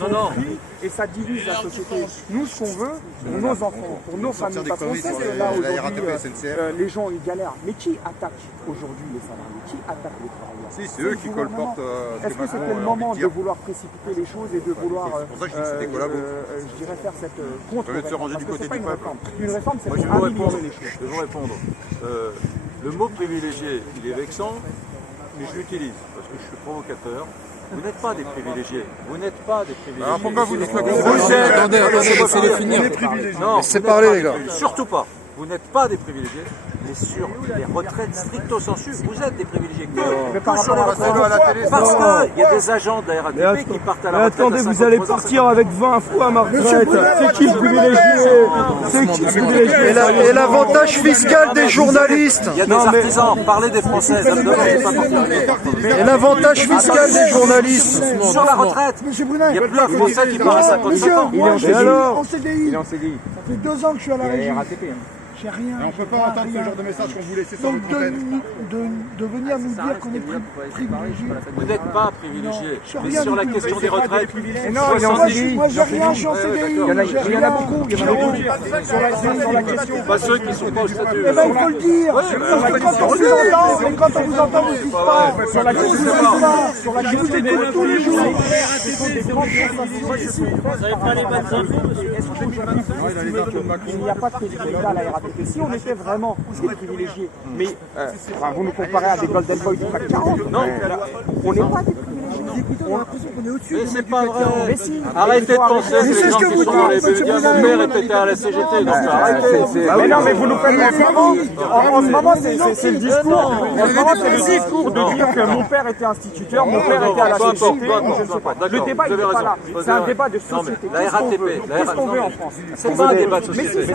construit et ça divise la société. Nous, ce qu'on veut, pour nos enfants, pour nos familles, parce qu'on sait que là, aujourd'hui, les gens, ils galèrent. Mais qui attaque aujourd'hui les salariés? Qui attaque les travailleurs? Si, c'est eux qui colportent. Est-ce que c'était le moment de vouloir précipiter les choses et de vouloir, je dirais, faire cette contre-réforme? Parce que c'est pas une réforme. Une réforme, c'est pour améliorer les choses. Je vais vous répondre. Le mot privilégié, il est vexant, mais je l'utilise parce que je suis provocateur. Vous n'êtes pas des privilégiés. Vous n'êtes pas des privilégiés. Alors pourquoi vous dites ça? Attendez, laissez-les finir. Non, laissez parler les gars. Surtout pas. Vous n'êtes pas des privilégiés, mais sur les retraites stricto sensu, vous êtes des privilégiés. Que sur les retraites. Parce qu'il y a des agents de la RATP qui partent à la retraite. Attendez, vous allez partir avec 20 fois ma retraite. C'est qui le privilégié? C'est qui le privilégié? Et l'avantage fiscal des journalistes. Il y a des artisans, parlez des Français, ça me donne. Et l'avantage fiscal des journalistes. Sur la retraite, il n'y a plus un Français qui part à 55 ans. Il est en CDI. Il est en CDI. Ça fait 2 ans que je suis à la régie. J'ai rien. On ne peut pas entendre ce genre de message qu'on vous laisse sur Donc votre antenne. de venir nous dire qu'on est privilégié. Vous n'êtes pas privilégié. Mais sur la question des retraites, Non, il est en CDI. Moi j'ai rien, je suis en CDI. Il y en a beaucoup. Il y en a beaucoup. Sur la question. pas ceux qui ne sont pas au statut. Eh ben il faut le dire. Quand on vous entend, vous dites pas. Sur la question. Sur la question des tous les jours. Il n'y a pas de privilégiés à la RATP. Si on était vraiment des privilégiés, mais vous nous comparez à des Golden Boys du CAC 40, non, on n'est pas des privilégiés. On a l'impression qu'on est au-dessus. Mais c'est pas vrai. Mais si. Arrêtez de penser que les gens qui sont dans les médias, mon père était à la CGT, donc arrêtez. Mais non, mais vous nous faites en ce moment, c'est le discours. En ce moment, c'est le discours de dire que mon père était instituteur, mon père était à la CGT, je ne sais pas. Le débat, il n'est pas là. C'est un débat de société. La RATP, Qu'est-ce qu'on veut en France? c'est pas un débat de société.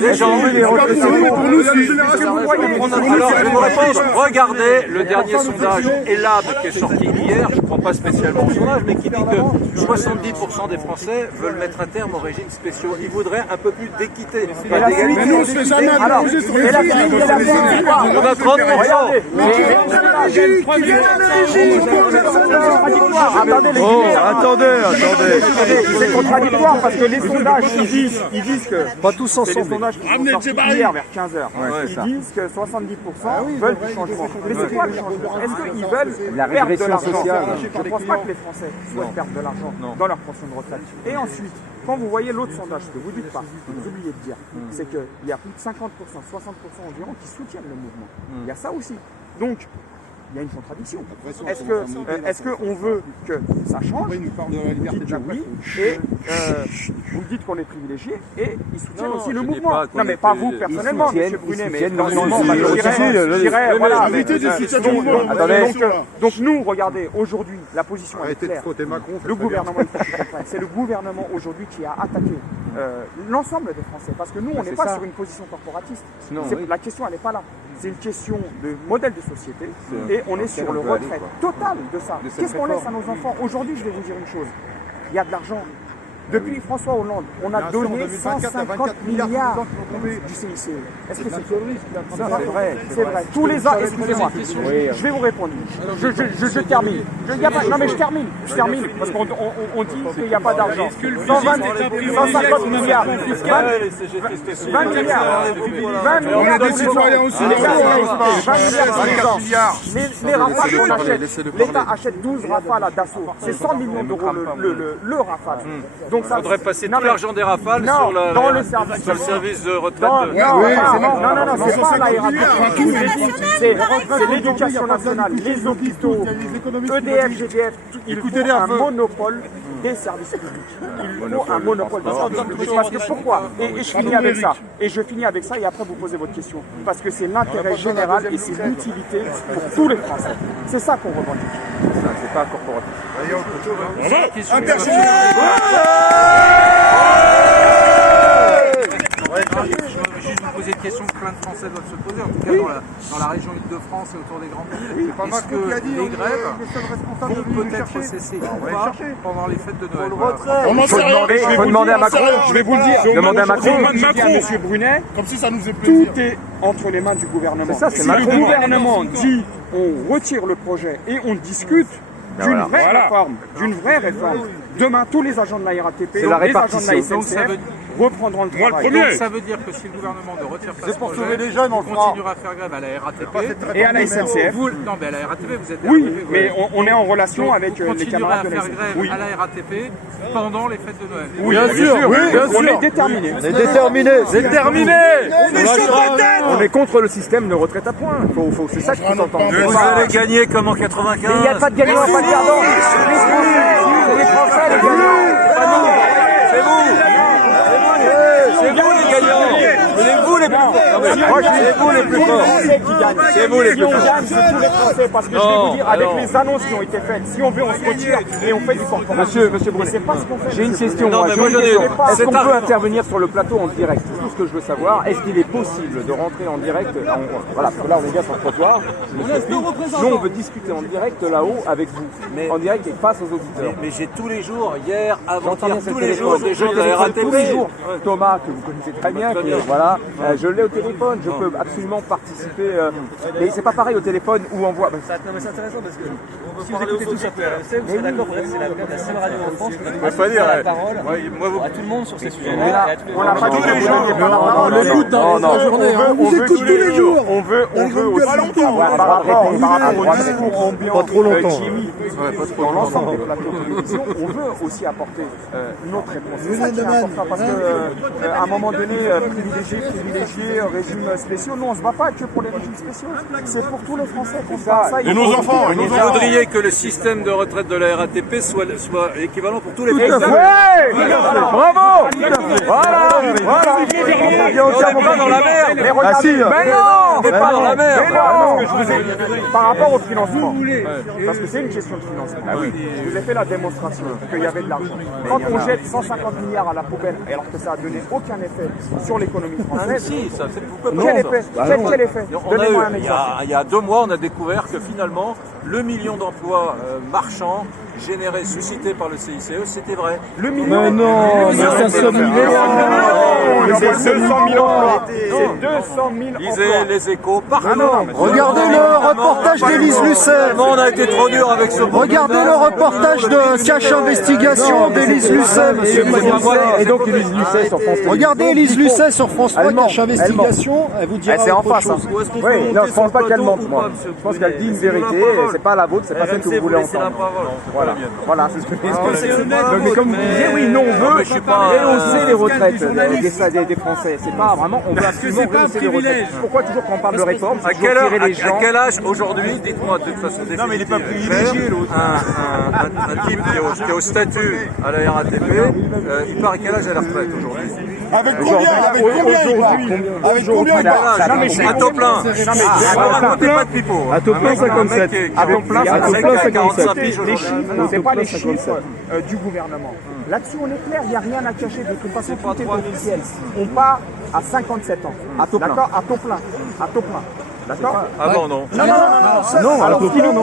Les gens, Alors, je vais vous répondre. Regardez le dernier sondage ELAB qui est sorti hier, je ne crois pas spécialement au sondage, mais qui dit que 70% des Français veulent mettre un terme aux régimes spéciaux. Ils voudraient un peu plus d'équité. Mais nous on se fait jamais interroger sur les On a 30%. Attendez. C'est contradictoire parce que les sondages, ils disent que... Pas tous C'est les ensemble. sondages qui sont sortis hier vers 15h. Ils disent que 70% veulent du changement. Mais c'est quoi le changement? Est-ce qu'ils veulent perdre de l'argent? Je ne pense pas que les Français souhaitent perdre de l'argent dans leur pension de retraite. Et ensuite, quand vous voyez l'autre sondage, ce que vous ne dites pas, vous oubliez de dire, c'est qu'il y a plus de 50%, 60% environ qui soutiennent le mouvement. Il y a ça aussi. Donc, il y a une contradiction. Est-ce qu'on veut que ça change? Dites que oui, et vous dites qu'on est privilégié, et ils soutiennent aussi le mouvement. Non, mais pas vous personnellement, M. Brunet, mais dans le mouvement, je dirais, voilà. Donc nous, regardez, aujourd'hui, la position est claire. Le gouvernement, c'est le gouvernement aujourd'hui qui a attaqué l'ensemble des Français, parce que nous, on n'est pas sur une position corporatiste. La question, elle n'est pas là. C'est une question de modèle de société, et on est sur le retrait total de ça. Qu'est-ce qu'on laisse à nos enfants? Aujourd'hui, je vais vous dire une chose. Il y a de l'argent. Depuis François Hollande, on a donné 150 milliards du CICE. Est-ce que c'est vrai? C'est vrai. Tous les ans, excusez-moi, je vais vous répondre. Je termine. Non mais je termine, parce qu'on dit qu'il n'y a pas d'argent. 150 milliards. 20 milliards. 20 milliards de citoyens aussi. 20 milliards tous les ans. Les Rafales qu'on achète, l'État achète 12 Rafales à Dassault. C'est 100 millions d'euros le Rafale. Donc ça faudrait passer tout l'argent des Rafales sur le service de retraite. Non, c'est pas la RATP. C'est l'éducation nationale, les hôpitaux, EDF, GDF, il faut un monopole des services publics. Il faut un monopole des services publics. Parce que pourquoi? Et je finis avec ça, et après vous posez votre question. Parce que c'est l'intérêt général et c'est l'utilité pour tous les Français. C'est ça qu'on revendique. C'est pas corporatif. Je vais juste vous poser une question que plein de Français doivent se poser, en tout cas dans la région Île-de-France et autour des grandes villes. Est-ce que les grèves vont peut-être cesser ou pas pendant les fêtes de Noël? Il faut demander à Macron, je vais vous le dire, demandez à Macron, je dis à M. Brunet, comme si ça nous faisait plaisir. Tout est entre les mains du gouvernement. Si le gouvernement dit on retire le projet et on discute, d'une vraie réforme. Demain, tous les agents de la RATP, les agents de la SNCF reprendront le travail. Donc ça veut dire que si le gouvernement ne retire pas ce projet, on continuera à faire grève à la RATP et à la SNCF. Non, mais à la RATP, vous êtes Oui, mais on est en relation avec les camarades de la SNCF. grève à la RATP pendant les fêtes de Noël. Oui, bien sûr, on est déterminés. On est déterminés. C'est terminé. On est chaud patate. On est contre le système de retraite à points. C'est ça qu'il faut entendre. Vous allez gagner comme en 95. Il n'y a pas de gagnant, pas de perdant. C'est les Français les gagnants. C'est pas nous. C'est vous. C'est vous les gagnants. C'est vous les plus forts. C'est vous les plus forts. C'est vous les plus forts. C'est tous les Français, parce que je vais vous dire, avec les annonces qui ont été faites, si on veut, on se retire et on fait du corporatisme. Monsieur Brunet, c'est pas ce qu'on fait. j'ai une question. Non, mais moi, j'en ai Est-ce une. qu'on peut intervenir sur le plateau en direct? C'est tout ce que je veux savoir. Est-ce qu'il est possible de rentrer en direct voilà, parce que là, on est bien sur le trottoir. Nous, on veut discuter en direct là-haut avec vous. En direct et face aux auditeurs. Mais j'ai tous les jours, hier, J'entends avant-hier, bien tous ce les jours, téléphone. des gens de la Tous RATP. les jours. Thomas, que vous connaissez très bien, voilà, je l'ai au téléphone, je peux absolument participer. Mais c'est pas pareil au téléphone où on voit. Non mais c'est intéressant parce que si vous écoutez tous un peu RMC, vous serez d'accord pour dire que c'est la seule radio en France qui donne la parole à tout le monde sur ces sujets-là. On n'a pas tous les jours. On l'écoute dans la journée. On vous écoute tous les jours. On veut aussi, par rapport au discours ambiant Pas trop longtemps. qui est mis dans l'ensemble des plateaux de télévision, on veut aussi apporter notre réponse. C'est ça qui est important parce qu'à un moment donné, privilégier régimes spéciaux, nous on se bat pas que pour les régimes spéciaux, c'est pour tous les Français qu'on fait ça. Et nos enfants, et nos Vous enfants. voudriez que le système de retraite de la RATP soit équivalent pour tous les Français. Bravo. Voilà. On n'est pas dans la merde. Mais regardez, On n'est pas dans la merde. parce que je vous ai, par rapport au financement, parce que c'est une question de financement. Je vous ai fait la démonstration qu'il y avait de l'argent. Quand on jette 150 milliards à la poubelle, alors que ça n'a donné aucun effet sur l'économie française, Si, ça, vous pouvez quel pas effet? Quel effet? On a Donnez-moi eu, un exemple. il y a 2 mois, on a découvert que finalement, le million d'emplois marchands générés, suscités par le CICE, c'était vrai. Le million. Mais non, mais ça somme C'est 200 000 emplois. C'est 200 000 Lisez emplois. les échos partout. Regardez le reportage d'Élise Lucet. On a été trop dur avec ce Regardez le reportage de Cache Investigation d'Élise Lucet, monsieur. Et donc Élise Lucet sur France 3. Regardez Élise Lucet sur France 3, Cache Investigation, elle vous dira C'est en autre face. chose. Oui, non, je pense pas qu'elle mente, moi. Je pense qu'elle dit une vérité, c'est pas la vôtre, c'est pas celle que vous voulez entendre. Voilà, c'est ce que je mais comme vous disiez, oui, nous on veut rehausser les retraites des Français. C'est pas vraiment, on veut absolument rehausser les retraites. Pourquoi toujours quand on parle de réforme, À c'est quel, toujours tirer les gens. à quel âge aujourd'hui, dites-moi de toute façon définitive, non mais il n'est pas privilégié l'autre. Un type qui est au statut à la RATP, il part à quel âge à la retraite aujourd'hui? Avec combien il part? À taux plein. Ne racontez pas de pipeau. À taux plein 57. À taux plein 45 piges Les aujourd'hui. chiffres, c'est pas les chiffres du gouvernement. Là-dessus, on est clair, il n'y a rien à cacher. De toute façon, tout est officiel. On part à 57 ans. D'accord? À taux plein. À taux plein. D'accord? Avant, non. Non, alors ce qui nous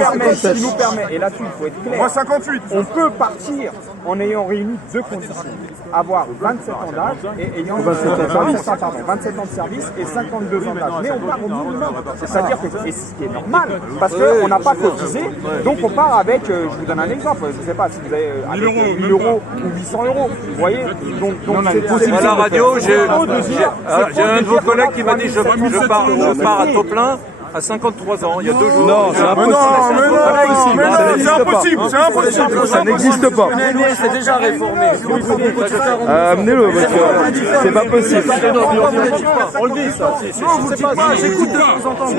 permet, et là-dessus, il faut être clair. Moi 58. On peut partir en ayant réuni 2 conditions. Avoir 27 ans d'âge et ayant 27 ans de service et 52 ans d'âge. Mais on part au minimum. C'est-à-dire que, et ce qui est normal, parce qu'on n'a pas cotisé, donc on part avec, je vous donne un exemple, je ne sais pas si vous avez 1000 euros ou 800 euros. Vous voyez? Donc À la radio, j'ai un de vos collègues qui m'a dit je pars à taux plein à 53 ans, il y a 2 jours. Non, c'est impossible. C'est impossible. Ça n'existe pas. C'est déjà réformé. Amenez-le, monsieur. C'est pas possible. On le dit ça. Je sais pas, j'écoute de vous entendre.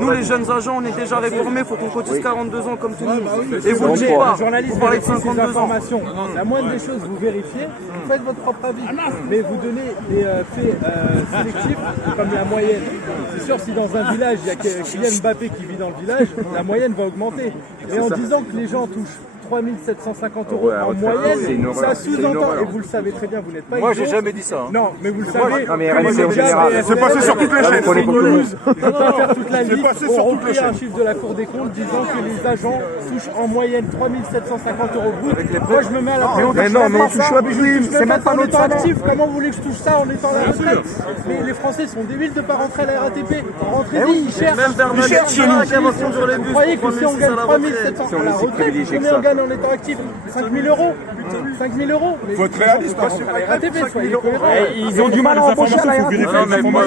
Nous les jeunes agents, on est déjà réformés, faut qu'on cotise 42 ans comme tout le monde. Et vous ne le dites pas. Vous parlez de 52 ans. La moindre des choses, vous vérifiez, vous faites votre propre avis. Mais vous donnez des faits sélectifs comme la moyenne. C'est sûr, si dans un village, il y a Kylian Mbappé qui vit dans le village, la moyenne va augmenter. Et en disant que les gens touchent 3750 € en moyenne, ça sous-entend, et vous le savez très bien, vous n'êtes pas Moi, j'ai idiot. jamais dit ça. Hein. Non, mais vous le savez. Non, mais RMC en général. C'est passé sur toutes les chaînes. C'est une news. Je ne vais pas faire toute la liste. passé On sur toutes repris les un chaînes. chiffre de la Cour des comptes disant que les agents touchent en moyenne 3750 € brut. Moi, je me mets à la Mais non, mais on touche la prime, c'est même pas en notre étant salaire. actif. Comment vous voulez que je touche ça en étant à la retraite? Mais les Français sont débiles de ne pas rentrer à la RATP. Rentrez-y, ils cherchent. Même Bernadette Chirac avant de conduire les bus. Vous croyez que si on gagne 3700 3700 à la retraite, combien on gagne en étant actif? 5000 €? 5000 €? Faut être réaliste. Pas sur la RATP, soyez cohérents. Ils ont du mal à embaucher à la RATP. Non, mais moi,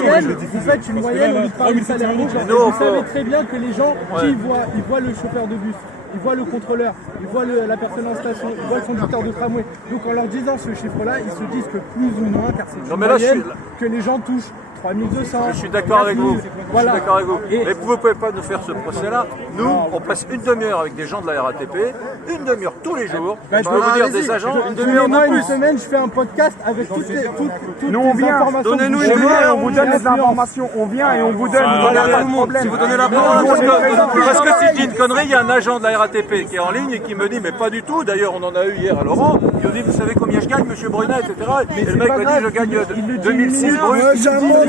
Vous faites une moyenne au lieu de parler de salaire rouge. Vous savez très bien que les gens, qui ils voient le chauffeur de bus, ils voient le contrôleur, ils voient la personne en station, ils voient le conducteur de tramway. Donc en leur disant ce chiffre-là, ils se disent que plus ou moins, car c'est une mais là, moyenne, que les gens touchent 3200. Je suis d'accord avec vous. Voilà. Je suis d'accord avec vous. Et- Mais vous ne pouvez pas nous faire ce procès-là. Nous, on passe une demi-heure avec des gens de la RATP, une demi-heure tous les jours. Bah, Je peux vous dire des agents, une demi-heure Donnez-moi de une plus. semaine, je fais un podcast avec toutes les Nous, on vient. informations. Donnez-nous que une vous On voulez. vient et on vous donne des Influence. informations. On vient et on vous donne. Voilà, Voilà, pas de problème. Si vous donnez la Nous, parole, on est présents. Parce que si je dis une connerie, il y a un agent de la RATP qui est en ligne et qui me dit, mais pas du tout. D'ailleurs, on en a eu hier à Laurent. Qui nous dit, vous savez combien je gagne, monsieur Brunet, etc. Et le mec pas me dit, grave, je gagne il le dit 2006 une brut.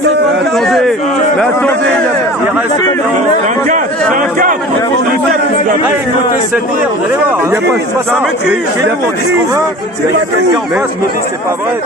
Mais attendez, Il reste écoutez cette dire, vous allez voir. Il n'y a pas ça. Chez nous, on dit ce qu'on veut. Il y a quelqu'un en face qui dit, c'est pas vrai.